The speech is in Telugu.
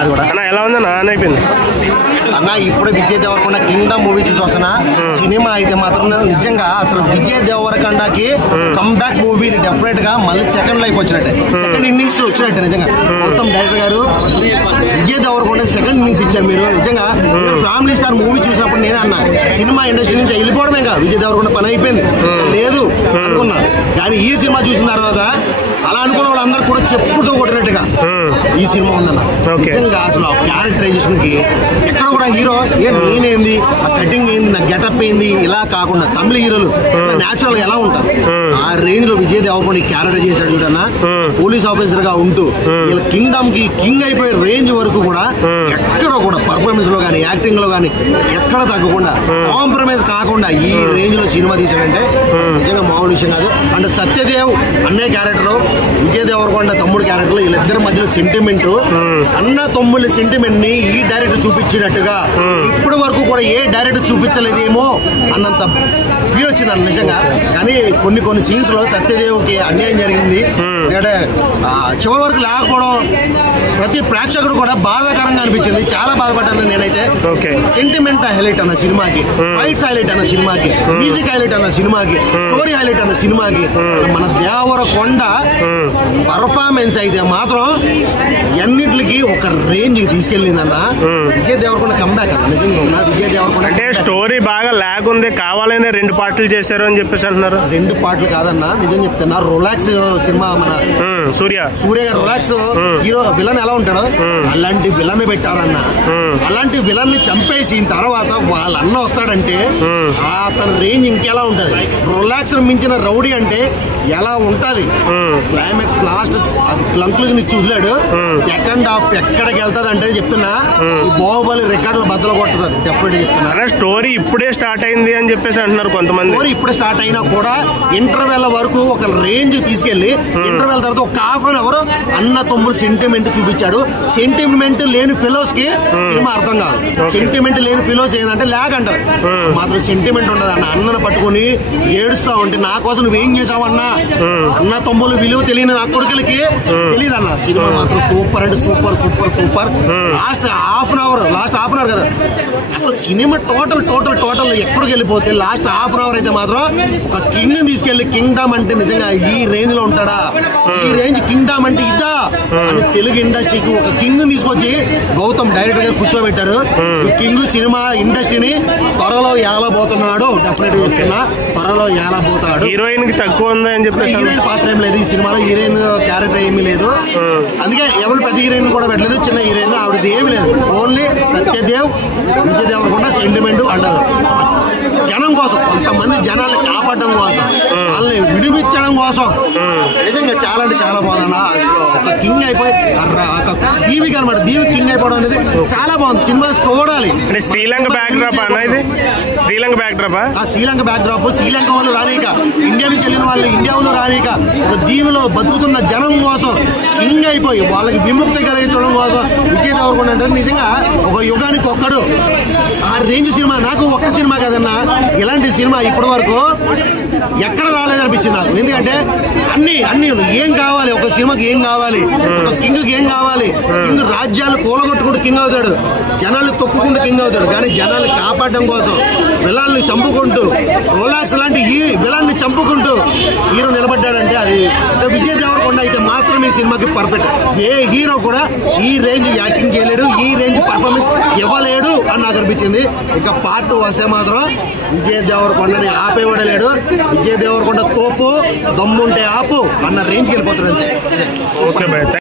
అది కూడా ఎలా ఉందన్నా అయిపోయింది అన్న. ఇప్పుడే విజయ్ దేవరకొండ కింగ్డమ్ మూవీ చూసి వస్తున్నా. సినిమా అయితే మాత్రం నిజంగా అసలు విజయ్ దేవరకొండకి కమ్బ్యాక్ మూవీ ఇది. డెఫినెట్ గా మళ్ళీ సెకండ్ లైఫ్ వచ్చినట్టే, సెకండ్ ఇన్నింగ్స్ వచ్చినట్టే. నిజంగా మొత్తం డైరెక్టర్ గారు విజయ్ దేవరకొండ సెకండ్ ఇన్నింగ్స్ ఇచ్చారు. మీరు నిజంగా ఫ్యామిలీ స్టార్ మూవీ చూసినప్పుడు నేనే అన్నా సినిమా ఇండస్ట్రీ నుంచి వెళ్ళిపోవడమే కదా విజయ్ దేవరకొండ పని అయిపోయింది లేదు అనుకున్నా. కానీ ఈ సినిమా చూసిన తర్వాత అలా అనుకున్న వాళ్ళందరూ కూడా చెప్పుతూ కొట్టినట్టుగా ఈ సినిమా ఉందన్న. నిజంగా అసలు ఆ క్యారెక్టరైజేషన్ కి ఎక్కడ కూడా హీరో నేనేంది, ఆ కటింగ్ ఏంది, నా గెటప్ ఏంది ఇలా కాకుండా తమిళ హీరోలు నేచురల్ గా ఎలా ఉంటారు ఆ రేంజ్ లో విజయ్ దేవరకొండ క్యారెక్టర్ చేశాడు చూడన్నా. పోలీస్ ఆఫీసర్ గా ఉంటూ ఇలా కింగ్డమ్ కి కింగ్ అయిపోయే రేంజ్ వరకు కూడా ఎక్కడ కూడా పర్ఫార్మెన్స్ లో గానీ యాక్టింగ్ లో గానీ ఎక్కడ తగ్గకుండా కాంప్రమైజ్ కాకుండా ఈ రేంజ్ లో సినిమా తీసాడంటే నిజంగా మామూలు విషయం కాదు. అంటే సత్యదేవ్ అన్నే క్యారెక్టర్, విజయ్ దేవరకొండ తమ్ముడు క్యారెక్టర్, వీళ్ళిద్దరి మధ్యలో సెంటిమెంట్, అన్న తమ్ముళ్ళ సెంటిమెంట్ ని ఈ డైరెక్టర్ చూపించినట్టుగా ఇప్పటి వరకు కూడా ఏ డైరెక్టర్ చూపించలేదేమో అన్నంత ఫీల్ వచ్చింది అన్న నిజంగా. కానీ కొన్ని సీన్స్ లో సత్యదేవ్కి అన్యాయం జరిగింది. ఎందుకంటే చివరి వరకు లేకపోవడం ప్రతి ప్రేక్షకుడు కూడా బాధాకరంగా అనిపించింది. చాలా బాధపడ్డాను నేనైతే. సెంటిమెంట్ హైలైట్ అన్న సినిమాకి, ఫైట్స్ హైలైట్ అన్న సినిమాకి, మ్యూజిక్ హైలైట్ అన్న సినిమాకి, స్టోరీ హైలైట్ అన్న సినిమాకి, మన దేవరకొండ పర్ఫార్మెన్స్ అయితే మాత్రం ఎన్నిటికి ఒక రేంజ్ తీసుకెళ్ళిందన్న. విజయ్ దేవరకొండ కంబ్యాక్ అన్న నిజంగా ఉన్న విజయ్ దేవరకొండ. అంటే స్టోరీ బాగా లాగ్ ఉంది, కావాలనే 2 పార్ట్లు చేశారు అని చెప్పేసి అంటున్నారు. 2 పార్ట్లు కాదన్న, నిజం చెప్తున్నా. రొలాక్స్ సినిమా మన సూర్య గారు రొలాక్స్ హీరో విలన్ ఎలా ఉంటాడో అలాంటి విలన్ పెట్టారన్న. అలాంటి విలన్ ని చంపేసిన తర్వాత వాళ్ళ అన్న వస్తాడంటే అతని రేంజ్ ఇంకెలా ఉంటది. రొలాక్స్ మించిన రౌడీ అంటే ఎలా ఉంటది. క్లైమాక్స్ లాస్ట్ అది కంక్లూజన్ ఇచ్చి వదిలాడు. సెకండ్ హాఫ్ ఎక్కడికి వెళ్తాది అంటే చెప్తున్నా ఈ బాహుబలి రికార్డులు బద్దలు కొట్టదు. డెఫినెట్ చెప్తున్నా. స్టోరీ ఇప్పుడే స్టార్ట్ అయింది అని చెప్పేసి అంటున్నారు కొంతమంది. స్టోరీ ఇప్పుడే స్టార్ట్ అయినా కూడా ఇంటర్వెల్ వరకు ఒక రేంజ్ తీసుకెళ్లి ఇంటర్వెల్ తర్వాత ఒక హాఫ్ అన్ అవర్ అన్న తమ్ముడు సెంటిమెంట్ చూపించాడు. సెంటిమెంట్ లేని ఫెలోస్ కి సినిమా అర్థం కాదు. సెంటిమెంట్ లేని ఫెలోస్ ఏంటంటే లాగ్ అంటారు, మాత్రం సెంటిమెంట్ ఉండదు అన్న. అన్నను పట్టుకుని ఏడుస్తా ఉంటే నా కోసం నువ్వేం చేసావు అన్న, అన్న తమ్ముళ్ళు విలువ తెలియని నా కొడుకులకి తెలియదు అన్న. సినిమా మాత్రం సూపర్ అంటే super super super. Last half an hour కదా అసలు సినిమా టోటల్ ఎక్కడికి వెళ్ళిపోతే లాస్ట్ హాఫ్ అన్ అవర్ అయితే మాత్రం ఒక కింగ్ తీసుకెళ్లి కింగ్డమ్ అంటే నిజంగా ఈ రేంజ్ లో ఉంటాడా, ఈ రేంజ్ కింగ్డమ్ అంటే ఇద్దా అని తెలుగు ఇండస్ట్రీకి ఒక కింగ్ తీసుకొచ్చి గౌతమ్ డైరెక్టర్ గా కూర్చోబెట్టారు. ఈ కింగ్ సినిమా ఇండస్ట్రీని త్వరలో ఏలబోతున్నాడు. డెఫినెట్ గా చెప్తున్నా త్వరలో ఏలబోతాడు. హీరోయిన్ కి తక్కువ ఉంది అని చెప్పి హీరోయిన్ పాత్ర ఏం లేదు ఈ సినిమాలో, హీరోయిన్ క్యారెక్టర్ ఏమీ లేదు. అందుకే ఎవరు పెద్ద హీరోయిన్ కూడా పెట్టలేదు, చిన్న హీరోయిన్ ఆవిడది ఏమి లేదు. ఓన్లీ సత్యదేవ్, విజయ్ దేవరకొండ సెంటిమెంట్ అంటారు. జనం కోసం, కొంతమంది జనాన్ని కాపాడడం కోసం, వాళ్ళని విడిపించడం కోసం నిజంగా చాలా అంటే చాలా బాగుందన్న. అసలు ఒక కింగ్ అయిపోయి దీవికి అనమాట, దీవి కింగ్ అయిపోవడం అనేది చాలా బాగుంది. సినిమా చూడాలి. శ్రీలంక బ్యాక్ డ్రాప్ అన్న, ఇది Sri Lanka back drop. Sri Lanka back drop, Sri Lanka వాళ్ళు రానిక, ఇండియా నుంచి వెళ్ళిన వాళ్ళు ఇండియా వాళ్ళు రానిక, దీవిలో బతుకుతున్న జనం కోసం కింగ్ అయిపోయి వాళ్ళకి విముక్తి కలిగించడం కోసం విజయ్ దేవరకొండ అంటే నిజంగా ఒక యుగానికి ఒక్కడు ఆ రేంజ్ సినిమా. నాకు ఒక్క సినిమా కదన్నా, ఇలాంటి సినిమా ఇప్పటి వరకు ఎక్కడ రాలేదనిపించింది నాకు. ఎందుకంటే అన్ని ఏం కావాలి, ఒక సినిమాకి ఏం కావాలి, ఒక కింగ్కి ఏం కావాలి. కింగ్ రాజ్యాలు కూలగొట్టుకుంటూ కింగ్ అవుతాడు, జనాలు తొక్కుకుంటూ కింగ్ అవుతాడు. కానీ జనాల్ని కాపాడడం కోసం విలాన్ని చంపుకుంటూ, రోలాక్స్ లాంటి ఈ విలాన్ని చంపుకుంటూ హీరో నిలబడ్డాడంటే అది విజయ్ దేవరకొండ అయితే మాత్రమే ఈ సినిమాకి పర్ఫెక్ట్. ఏ హీరో కూడా ఈ రేంజ్ యాక్టింగ్ చేయలేడు, ఈ రేంజ్ పర్ఫార్మెన్స్ ఇవ్వలేడు అని నాకు అనిపించింది. ఇక పార్ట్ 2 వస్తే మాత్రం విజయ్ దేవరకొండని ఆపేవాడలేడు. విజయ్ దేవరకొండ తోపు, దమ్ముంటే ఆపు అన్న రేంజ్కి వెళ్ళిపోతాడు అంతే.